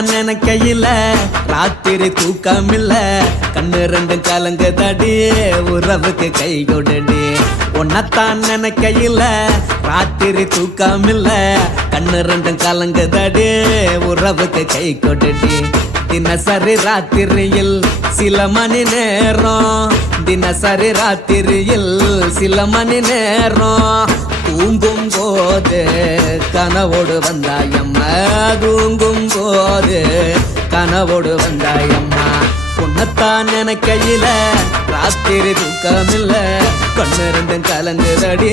உன்னத்தான் நினைக்கையில ராத்திரி தூக்கமில்ல கண்ணு ரெண்டும் கலங்குதடி உறவுக்கு கை கொடுடி உன்னத்தான் நினைக்கையில ராத்திரி தூக்கமில்ல கண்ணு ரெண்டும் கலங்குதடி உறவுக்கு கை கொடுடி தினசரி ராத்திரியில் சில மணி நேரம் தினசரி ராத்திரியில் சில மணி நேரம் தூங்கும் போது கனவோடு வந்தாயம்மா தூங்கும் போது கனவோடு வந்தாயம்மா உன்னத்தான் நினைக்கையில ராத்திரி தூக்கமில்ல கண்ணு ரெண்டும் கலங்குதடி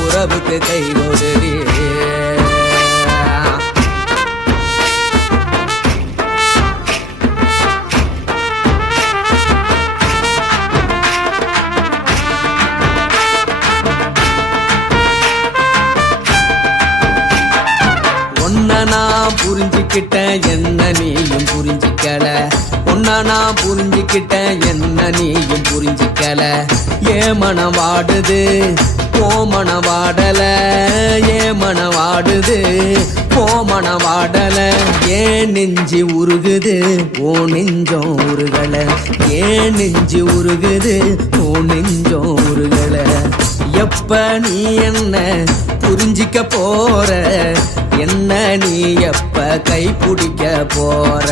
உறவுக்கு கை ஓடுடி நான் புரிஞ்சுக்கிட்டேன் என்ன நீயும் புரிஞ்சிக்கல உன்ன நான் புரிஞ்சுக்கிட்டேன் என்ன நீயும் புரிஞ்சிக்கல ஏ மனம் வாடுது போ மனம் வாடல ஏ மனம் வாடுது போ மனம் வாடல ஏன் நெஞ்சு உருகுது ஓ நெஞ்சம் உருகல ஏன் நெஞ்சு உருகுது ஓ நெஞ்சம் உருகல எப்ப நீ என்ன புரிஞ்சிக்க போற என்ன நீ எப்ப கை பிடிக்க போற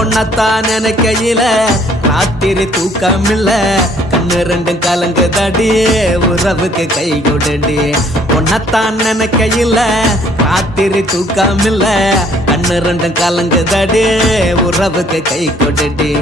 உன்னத்தான் நினைக்கையில ராத்திரி தூக்கமில்ல கண்ணு ரெண்டும் கலங்குதடி உறவுக்கு கை கொடுடி உன்னத்தான் நினைக்கையில ராத்திரி தூக்கமில்ல கண்ணு ரெண்டும் கலங்குதடி உறவுக்கு கை கொடுடி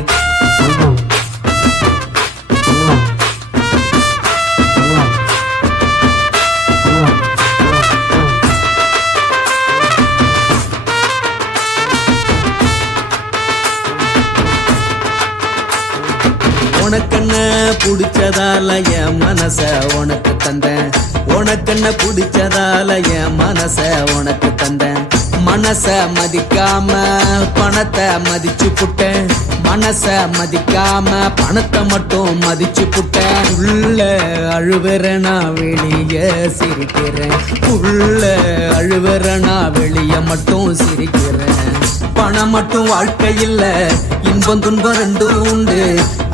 உனக்கென்ன பிடிச்சதால என் மனச உனக்கு தந்தேன் உனக்கென்ன பிடிச்சதால என் மனச உனக்கு தந்தேன் மனச மதிக்காம பணத்தை மதிச்சு புட்டேன் மனச மதிக்காம பணத்தை மட்டும் மதிச்சு புட்டேன் உள்ள அழுவுறனா வெளிய சிரிக்கிறேன் உள்ள அழுவுறனா வெளிய மட்டும் சிரிக்கிறேன் பணம் மட்டும் வாழ்க்கையில் இன்பம் துன்பம் ரெண்டும் உண்டு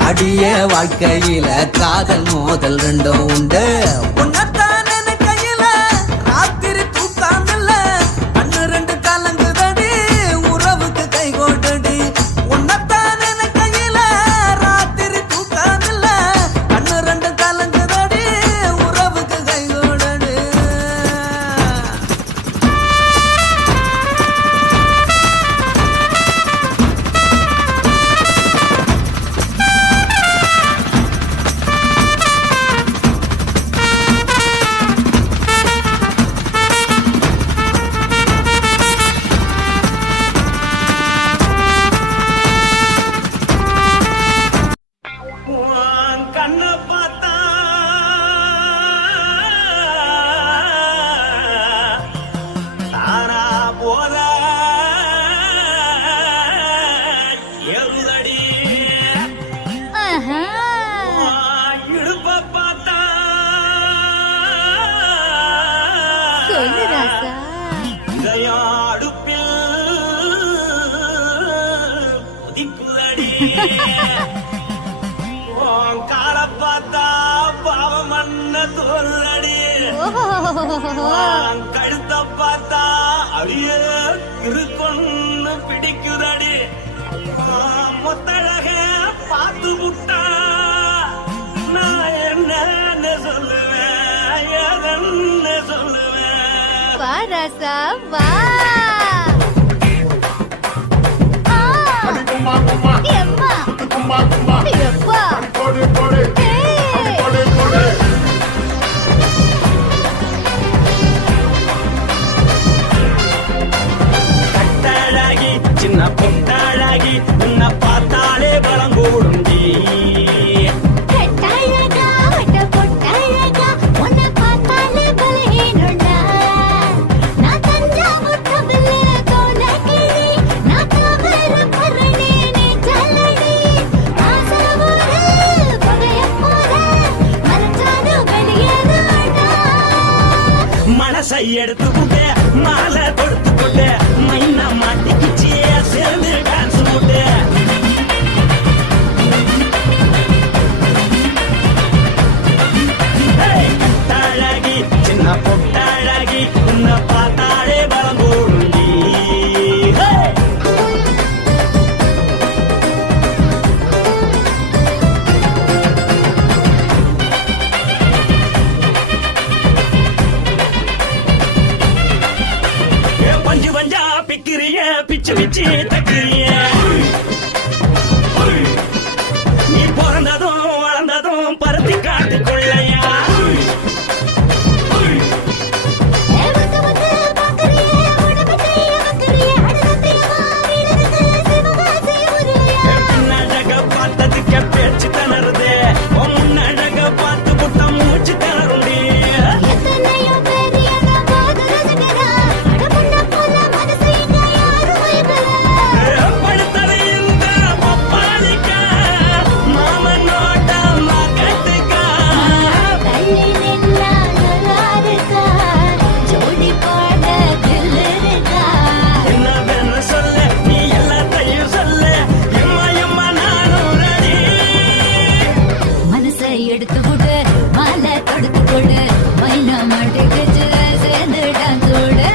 அடிய வாழ்க்கையில காதல் மோதல் ரெண்டும் உண்டு உன்னத்தான் நினைக்கையில ராத்திரி தூக்கமில்ல கண்ணு ரெண்டு கலங்குதடி உறவுக்கு கை கொடுடி உன்னத்தான் நினைக்கையில ராத்திரி தூக்கமில்ல கண்ணு ரெண்டு கலங்குதடி உறவுக்கு கை கொடுடி கழுத்த பார்த்தா அழிய இருக்குன்னு பிடிக்குதடி மொத்தழக பார்த்து விட்டா நான் என்ன சொல்லுவேன் எதன்னு சொல்லுவேன் வாராசா வா சின்ன பொட்டாழகி உன்னை பார்த்தாலே பலம் கூடும் மனசை எடுத்துக்கிட்டே மாலை கொடுத்துக்கிட்டே மைனா மாட்டிக்கிச்சியே சேர்ந்து டான்ஸ் போட்டு கட்டாழகி சின்ன பொட்டாழகி உன்னை பார்த்தாலே பலம் கூடுண்டி பஞ்சு பஞ்சா பிக்கிறிய பிச்சு பிச்சு தக்கிறிய நீ பிறந்ததும் வளர்ந்ததும் பருத்தி காட்டுக்குள்ளையா பின்னழக பார்த்ததுக்கு பேச்சு திணறுது முன்னழக பார்த்து புட்டம் மூச்சு திணறுண்டி படுத்தது இந்த பப்பாளிக்கா மாமன் நோட்ட மகத்துக்கா என்ன வேணும் சொல்ல நீ எல்லாத்தையும் சொல்ல எம்மா எம்மா நானும் ரெடி மனசை எடுத்து விடு மாலை தொடுத்து கொடு மைனா மாட்டுக்கு சேர்ந்து டான்ஸ் விடு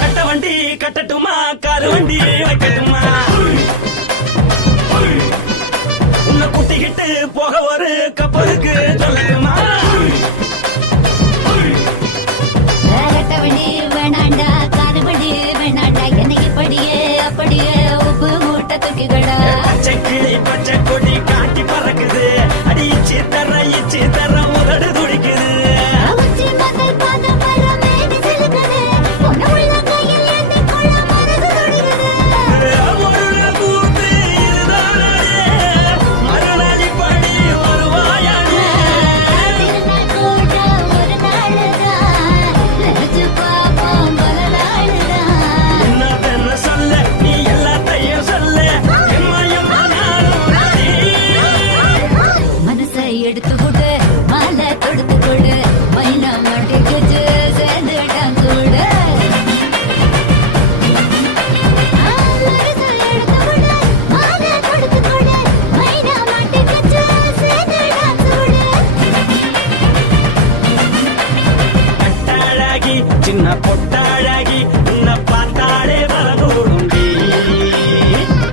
கட்ட வண்டி கட்டட்டுமா காரு வண்டி வைக்கட்டுமா உன்னை குட்டிக்கிட்டு போக ஒரு கப்பலுக்கு சொல்லட்டுமா வேகட்டவடி வேணாண்டா காதுபடி வேணாண்டா என்னைக்கு படியே அப்படியே உப்பு மூட்டை தூக்கிக்கடா பச்சை கிளி பச்சை கொடி காட்டி பறக்குது அடி இச்சி தர உதடு துடிக்குது உச்சி மகள் பாதம் வர மேனி செலுக்குது பொண்ணு உள்ள கையில் ஏந்தி கொள்ள மனசு துடிக்குது ஒரு கூத்து இதுதானே மறுநாளி படி வருவாயானே திருநாள் கூட ஒரு நாளுதான் நினைச்சு பார்ப்போம் பல நாளுதான் என்ன வேணும் சொல்ல நீ எல்லாத்தையும் சொல்ல எம்மா எம்மா நானும் ready. மனசை எடுத்து விடு மாலை தொடுத்து கொடு மைனா மாட்டுக்கு சேர்ந்து டான்ஸ் விடு மனசை எடுத்து விடு மாலை தொடுத்து கொடு மைனா மாட்டுக்கு சேர்ந்து டான்ஸ் விடு கட்டாழகி சின்ன பொட்டாழகி உன்னை பார்த்தாலே பலகூடுண்டி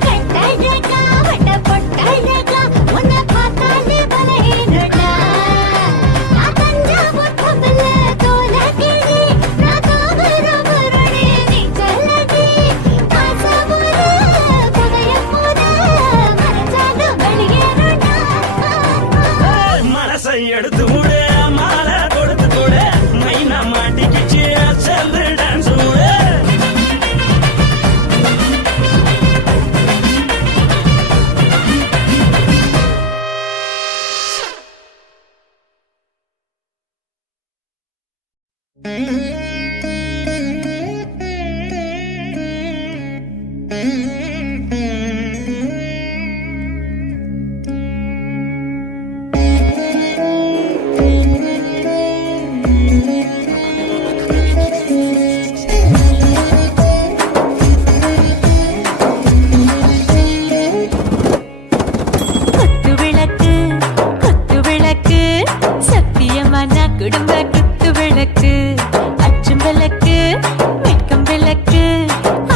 கட்டழகா வட்ட பொட்டழகா உன்னை பார்த்தாலே பலஹீனடா நான் தஞ்சாவூர் கப்பல்ல தோல கிழி நான் தாமிரபரணி நீ சொல்லடி காசாவூர் புகைய போத மறைச்சாலும் வெளியேறடா மனசை எடுத்து விடு மாலை கொடுத்து கொடு மைனா மாட்டிக்கிச்சு சேர்ந்து டான்ஸ் விடு குத்து விளக்கு சத்தியமான குடும்ப குத்து விளக்கு அச்சும் விளக்கு வெட்கம் விளக்கு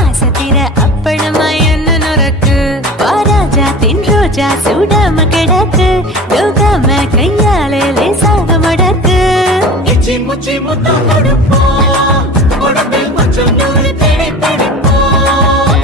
ஆசத்திர அப்பளமாயன்னு நொறக்கு வாராஜா தின் ரோஜா சூடாம கிடக்கு யோகாம கையாலே லேசாக மடக்கு இச்சி முச்சி முத்தம் கொடுப்போம் உடம்பில் கொஞ்சம் நூறு தேடி படிப்போம்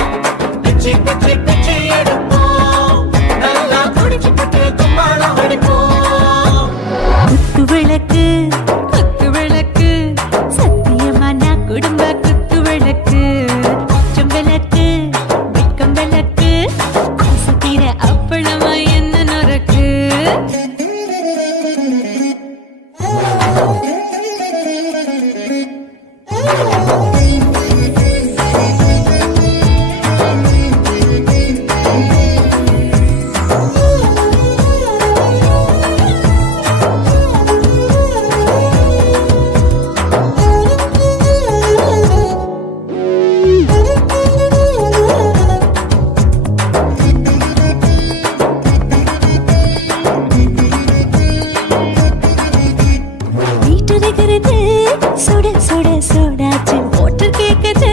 சுட சுட சூடாச்சு மோட்டர் கேக்குது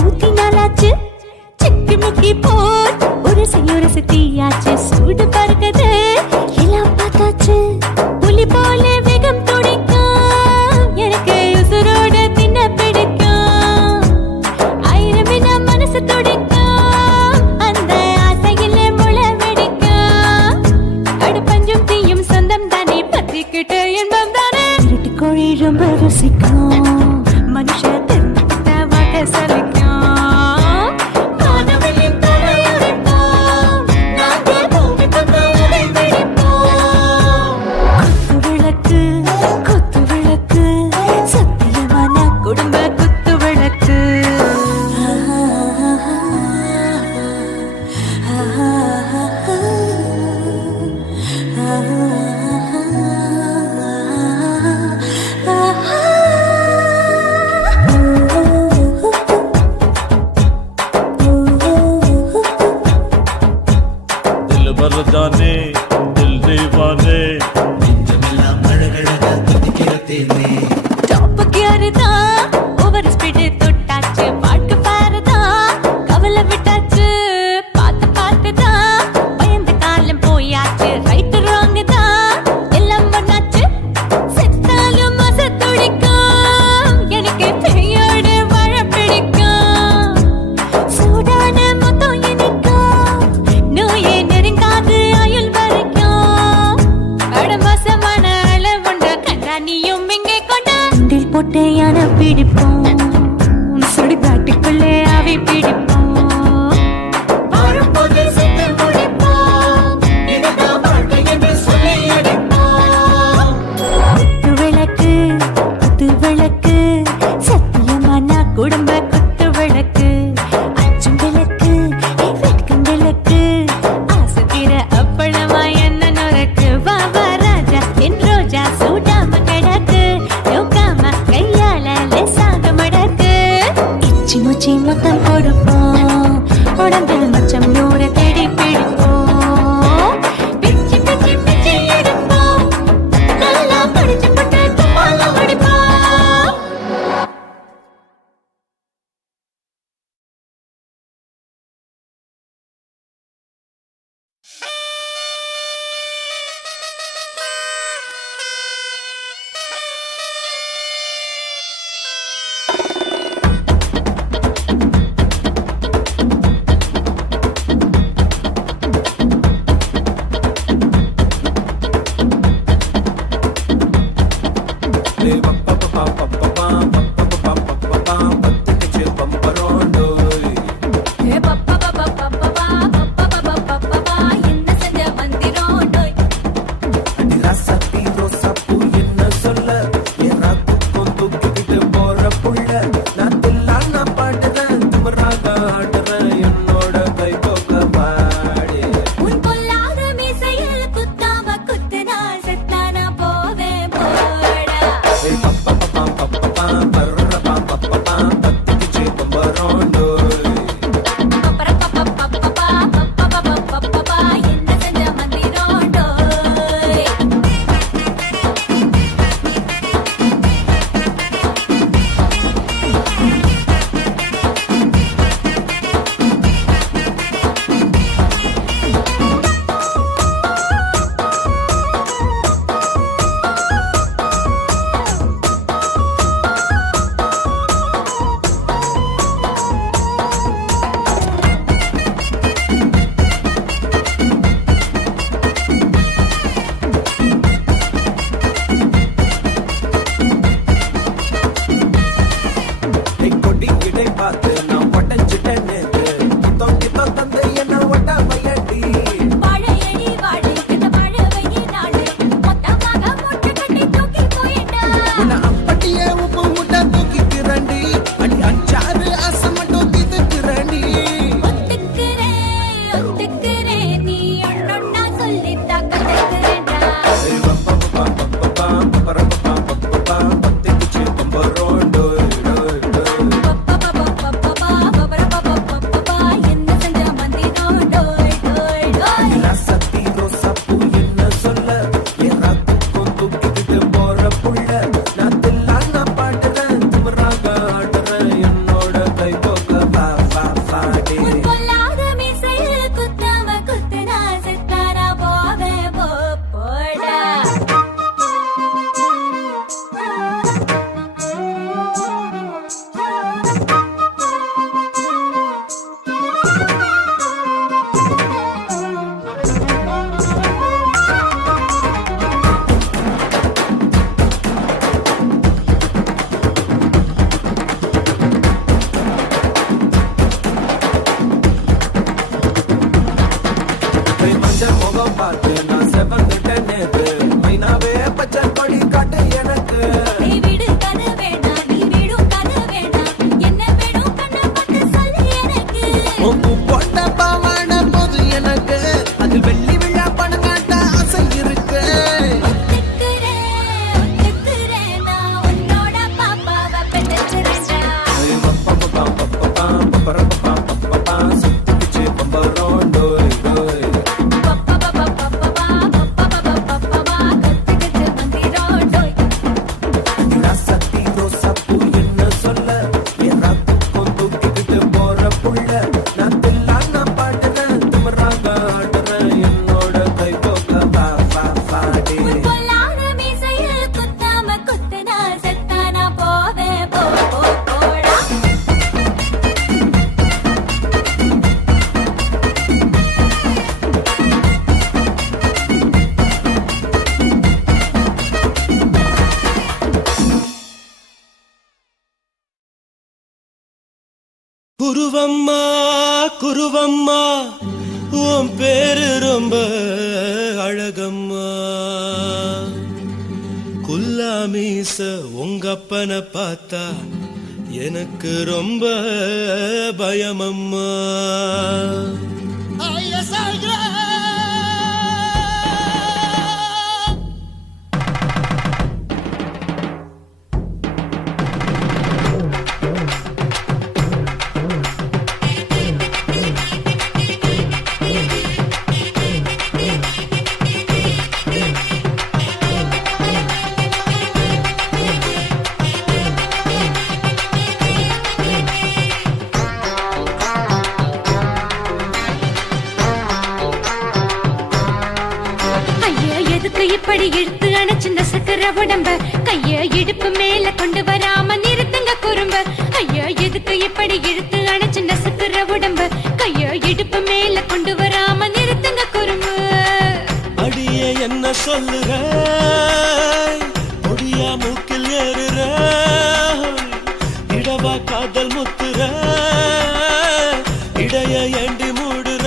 ஊத்தி நாளாச்சு சிக்கி முக்கி போட் ஒரு தீயாச்சு சூடு பறக்குது எல்லாம் பார்த்தாச்சு புலி போல வேகம் துடிக்கும் எனக்கு உசுரோட தின்ன பிடிக்கும் ஆயிரமின மனசு துடிக்கும் அந்த ஆசையில முளை வெடிக்கும் அடுப்பஞ்சும் தீயும் சொந்தம் தானே பத்திக்கிட்டு இன்பம் தானே இருட்டு கோழி ரொம்ப ருசிக்கும் மனுஷ தெரிஞ்சுக்கிட்ட வாக்க சலிக்கும் வானவெளியின் தலையடிப்போம் நாங்கள் பூமி பக்கம் உடை வெடிப்போம் குத்து விளக்கு சத்தியமான குடும்ப குத்து விளக்கு दिल भर जाने दिल दीवाने நெஞ்சமெல்லாம் அழகழகா துடிக்கிறதேனே டாப் கியர் தான் ஓவர் ஸ்பீடு தொட்டாச்சு பாட்டு பாருதான் கவலை விட்டாச்சு பார்த்து பார்த்து தான் பயந்து காலம் போயாச்சு ரைட் ராங் தான் எல்லாம் ஒண்ணாச்சு செத்தாலும் மச துடிக்கும் எனக்கு பெயோடு வாழ பிடிக்கும் சூடான மொத்தம் இனிக்கும் நோயே நெருங்காது ஆயுள் வரைக்கும் அடமோசமான அளவுண்ட கண்டா நீயும் இங்கே கொண்டா உண்டில் போட்டு யானை பிடிப்போம் சுடுகாட்டுக்குள்ளே அவை பிடிப்போம் வாழும்போது செத்து முடிப்போம் இதுதான் வாழ்க்கை என்று சொல்லி அடிப்போம் குத்து விளக்கு சத்தியமான குடும்ப குத்து விளக்கு அச்சும் விளக்கு வெட்கும் விளக்கு ஆசை தீர அப்பளமா என்ன நுறக்கு வா வா ராஜா என் ரோஜா சூடாம கிடக்கு நோக்காம கையால லேசாக மடக்கு இச்சி முச்சி மொத்தம் கொடுப்போம் உடம்பில் மச்சம் நூறு தேடி பிடிப்போம் பிச்சி பிச்சி பிச்சி எடுப்போம் நல்லா படிச்சு போட்டு துப்பால முடிப்போம் என்ன செஞ்ச மந்திரம் டோய் உன் பொல்லாத மீசையில் குத்தாம குத்துனா செத்தானா போவே போடா குருவம்மா குருவம்மா உன் பேரு ரொம்ப அழகம்மா குல்லாமீச உங்க அப்பனை பார்த்தா எனக்கு ரொம்ப பயமம்மா இப்படி இழுத்து அணைச்சு நசுக்கிற உடம்ப கைய இடுப்பு மேல கொண்டு வராம நிறுத்துங்க குறும்ப ஐயா எதுக்கு இப்படி இழுத்து அணைச்சு நசுக்கிற உடம்ப கைய இடுப்பு மேல கொண்டு வராம நிறுத்துங்க குறும்பு அடியே என்ன சொல்லுற முடியா மூக்கில் ஏறுற இடவா காதல் முத்துற இடைய ஏண்டி மூடுற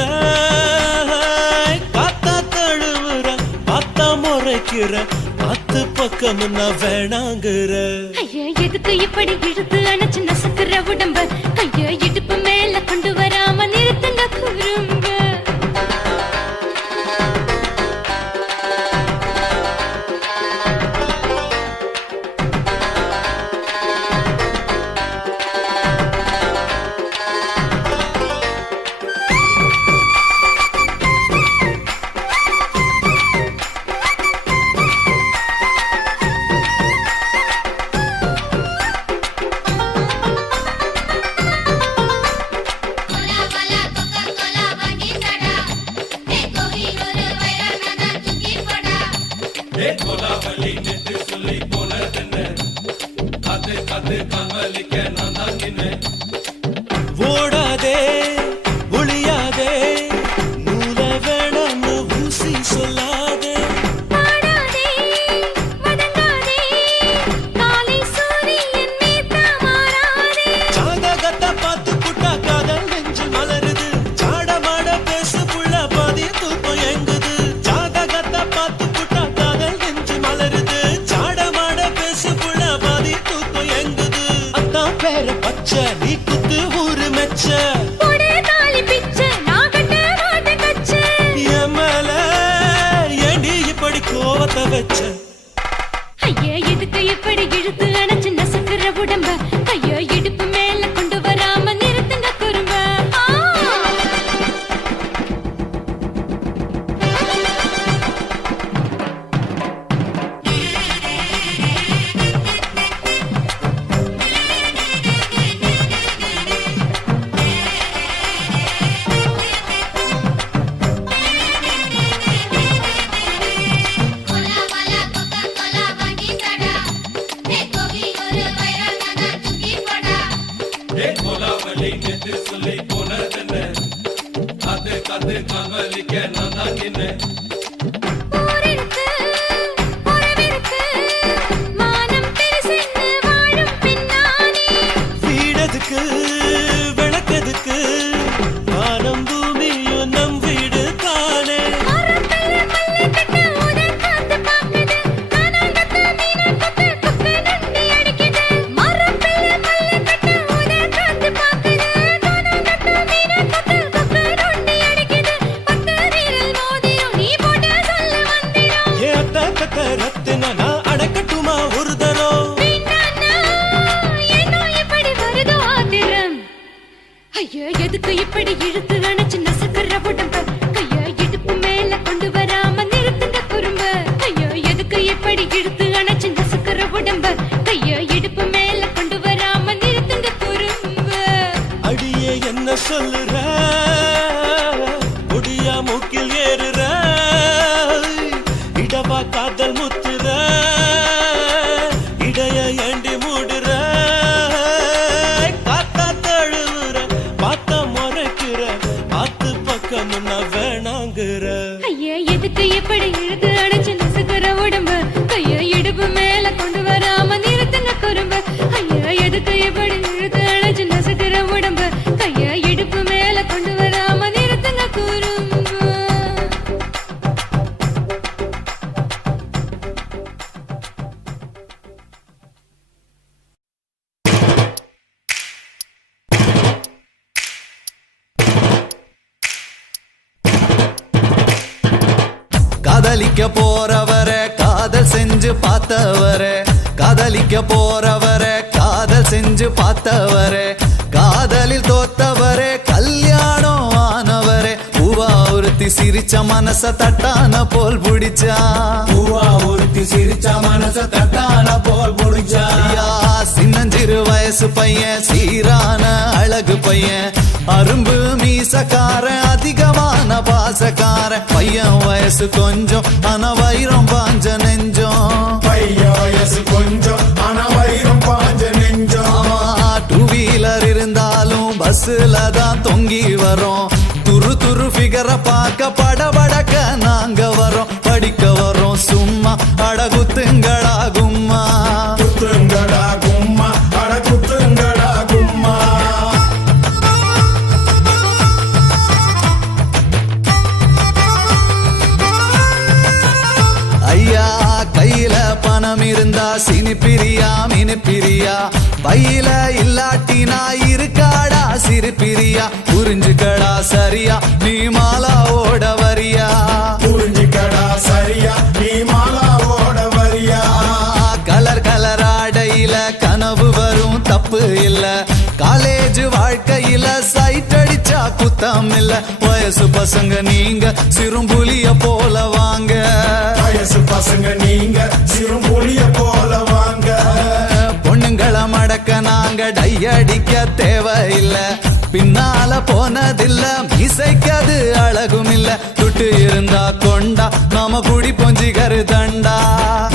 காத்தா தழுவுற பார்த்தா முறைக்கிற பத்து பக்கம் நான் வேணாங்குற ஐயா எதுக்கு இப்படி இழுத்து அணைச்சு நசுக்கிற உடம்ப கைய இடுப்பு மேல கொண்டு வராம நிறுத்துங்க குறும்ப ஓடாதே ஒளியாதே நூல வேணான்னு ஊசி சொல்லாதே பாடாதே வதங்காதே காலை சூரியன் மீத மாறாதே ஜாதகத்தை பார்த்து புட்டா காதல் நெஞ்சு மலருது சாடமாட பேசு புள்ள பாதி தூக்கம் எங்குது ஜாதகத்தை பார்த்து புட்டா காதல் நெஞ்சு மலருது சாடமாட பேசு புள்ள பாதி தூக்கம் எங்குது அத்தான் பேர பச்சை நீ குத்து ஊரு மெச்ச போடே தாலி பிச்சை நான் கட்ட மாட்ட கச்சை என் மேல ஏண்டி இப்படி கோவத்தை வச்ச ஐயா எதுக்கு இப்படி இழுத்து அணைச்சு நசுக்கிற உடம்ப கைய இடுப்பு மேல கொண்டு வராம நிறுத்துங்க குறும்ப ஊரிருக்கு உறவிருக்கு மானம் பெருசென்னு வாழும் பின்னானே வீடதுக்கு விளக்கதுக்கு வானம் பூமியும் நம் வீடு தானே மரத்துல மல்லி கட்ட உதன் காத்து பாக்குது கானாங்கத்து மீனாங்கத்து குக்கு நண்டி அடிக்குது மரத்துல மல்லி கட்ட உதன் காத்து பாக்குது கானாங்கத்து மீனாங்கத்து குக்கு நண்டி அடிக்குது பத்து வீரல் மோதிரம் நீ போட்ட சொல்ல வந்திரம் ஏ அத்த ரத்தின நான் அடக்கட்டுமா ஒரு தரம் வேண்டாண்ணா, ஏனோ இப்படி வருதோ ஆத்திரம் ஐயா எதுக்கு இப்படி இழுத்து அணைச்சு நசுக்கிற உடம்ப கைய இடுப்பு மேல கொண்டு வராம நிறுத்துங்க குறும்ப ஐயா எதுக்கு இப்படி இழுத்து அணைச்சு நசுக்கிற உடம்ப கைய இடுப்பு மேல கொண்டு வராம நிறுத்துங்க குறும்ப அடியே என்ன சொல்லுற முடியா மூக்கில் ஏறுற இடவா காதல் முத்துற இடைய ஏண்டி மூடுற காத்தா தழுவுற பார்த்த முறைக்கிற ஆத்து பக்கம் நான் வேணாங்குற ஐயா எதுக்கு இப்படி இழுத்து அணைச்சு நசுக்கிற உடம்ப கைய இடுப்பு மேல கொண்டு வராம நிறுத்துங்க குறும்ப ஐயா எதுக்கு இப்படி இழுத்து அணைச்சு நசுக்கிற உடம்ப கைய காதலிக்க போறவரை காதல் செஞ்சு பார்த்தவரே, காதலிக்க போறவரை காதல் செஞ்சு பார்த்தவரே, காதலில் தோத்தவரே கல்யாணம் ஆனவரே, பூவா ஒருத்தி சிரிச்ச மனச தட்டான போல் பிடிச்சா, பூவா ஒருத்தி சிரிச்ச மனச தட்டான போல் புடிச்சா. ஐயா, சின்னஞ்சிறு வயசு பையன் சீரான அழகு பையன், அரும்பு மீசக்காரன் அதிகமான பாசக்காரன் பையன், வயசு கொஞ்சம் ஆனா வைரம் பாஞ்ச நெஞ்சம், பையன் வயசு கொஞ்சம் ஆனா வைரம் பாஞ்ச நெஞ்சம். டூ வீலர் இருந்தாலும் பஸ்ல தான் தொங்கி வரோம், துரு துரு ஃபிகரை பார்க்க படபடக்க நாங்க வரோம், படிக்க வரோம் சும்மா அடகுத்துங்களா கும்மா, குத்துங்கடா கும்மா, அட குத்துங்கடா கும்மா. ஐயா கையில பணம் இருந்தா சினிப்பிரியா மினிப்பிரியா, பையில இல்லாட்டினா இருக்காடா சிரிப்பிரியா, புரிஞ்சுக்கடா சரியா நீ மாலா ஓட வரியா, புரிஞ்சுக்கடா சரியா நீ மாலா ஓட வரியா. கலர் கலர் ஆடையில கனவு வரும் தப்பு இல்ல, காலேஜ் வாழ்க்கையில சைட் அடிச்சா குத்தம் இல்ல, வயசு பசங்க நீங்க சிறும்புலிய போல வாங்க, வயசு பசங்க நீங்க சிறுமொழிய போல வாங்க. பொண்ணுங்களை மடக்க நாங்க டையடிக்க தேவையில்ல, பின்னால போனதில்ல மீசைக்கது அழகும் இல்ல, துட்டு இருந்தா கொண்டா நாம குடி பொஞ்சிகரு தண்டா,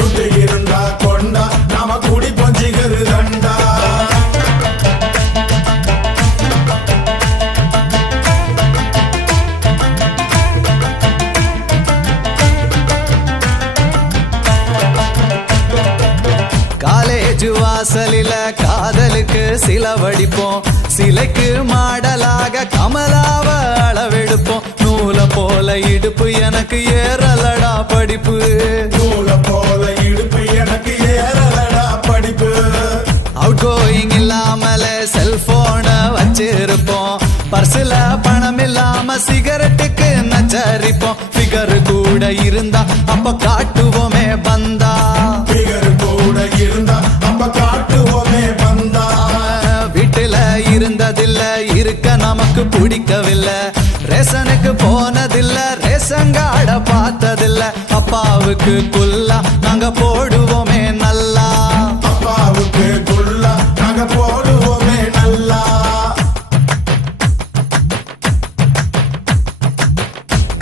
துட்டு இருந்தா கொண்டா நாம குடி பொஞ்சிகரு தண்டா. காலேஜ் வாசலில காதலுக்கு சிலவடிப்போம், சிலைக்கு மாடலாக கமலாவ அளவெடுப்போம், நூலை போல இடுப்பு எனக்கு ஏறலடா படிப்பு, நூலை போல இடுப்பு எனக்கு ஏறலடா படிப்பு. அவுட் கோயிங் இல்லாமல செல்போன வச்சிருப்போம், பர்சுல பணம் இல்லாம சிகரெட்டுக்கு நச்சரிப்போம், ஃபிகர் கூட இருந்தா அப்ப காட்டுவோமே பந்தா, பிகர் கூட இருந்தா அப்ப காட்டுவோமே பந்தா. வீட்டுல இருந்ததில்ல இருக்க நமக்கு பிடிக்கவில்லை, ரேஷனுக்கு போனதில்ல ரேஷங்காட பார்த்ததில்ல, அப்பாவுக்கு குல்லா நாங்க போடுவோமே நல்லா, அப்பாவுக்கு குல்லா நாங்க போடுவோமே நல்லா.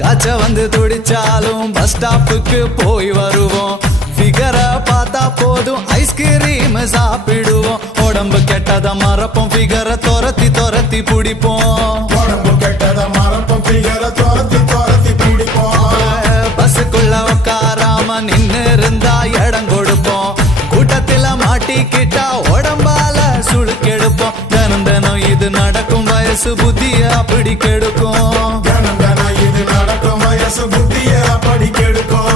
காய்ச்ச வந்து துடிச்சாலும் பஸ் ஸ்டாப்புக்கு போய் வருவோம், ஃபிகரை பார்த்தா போதும் ஐஸ்கிரீம் சாப்பிடுவோம், உடம்பு கெட்டத மறப்போம் ஃபிகரை துரத்தி துரத்தி பிடிப்போம், உடம்பு கெட்டத மறப்போம் ஃபிகரை துரத்தி துரத்தி பிடிப்போம். பஸ்ஸுக்குள்ள உட்காராம நின்னு இருந்தா இடம் கொடுப்போம், கூட்டத்தில மாட்டிக்கிட்டா உடம்பால சுளுக்கெடுப்போம், தினம் தினம் இது நடக்கும் வயசு புத்திய அப்படி கெடுக்கும், தினம் தினம் இது நடக்கும் வயசு புத்திய அப்படி கெடுக்கும்.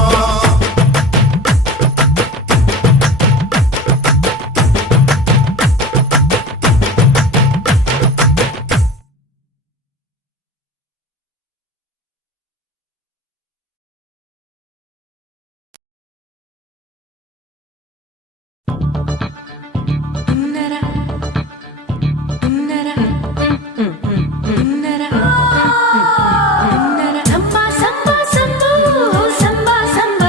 சம்பா சம்பா சம்போ சம்பா சம்பா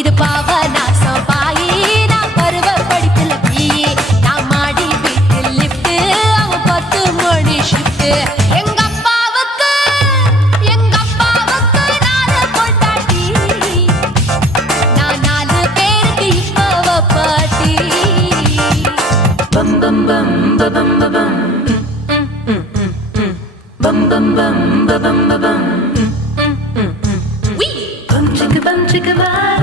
இது பாவ நாசம் பாயி நான் பருவ படிப்புல பீயி நான் மாடி வீட்டில் லிஃப்ட் அவன் 10 மணி ஷிஃப்ட் எங்க அப்பாவுக்கு நாலு பொண்டாட்டி நான் 4 பேருக்கு இப்ப பாட்டி பம் பம் பம் பம் பம் bum bum bum bum bum bum bum chicka bum chicka bye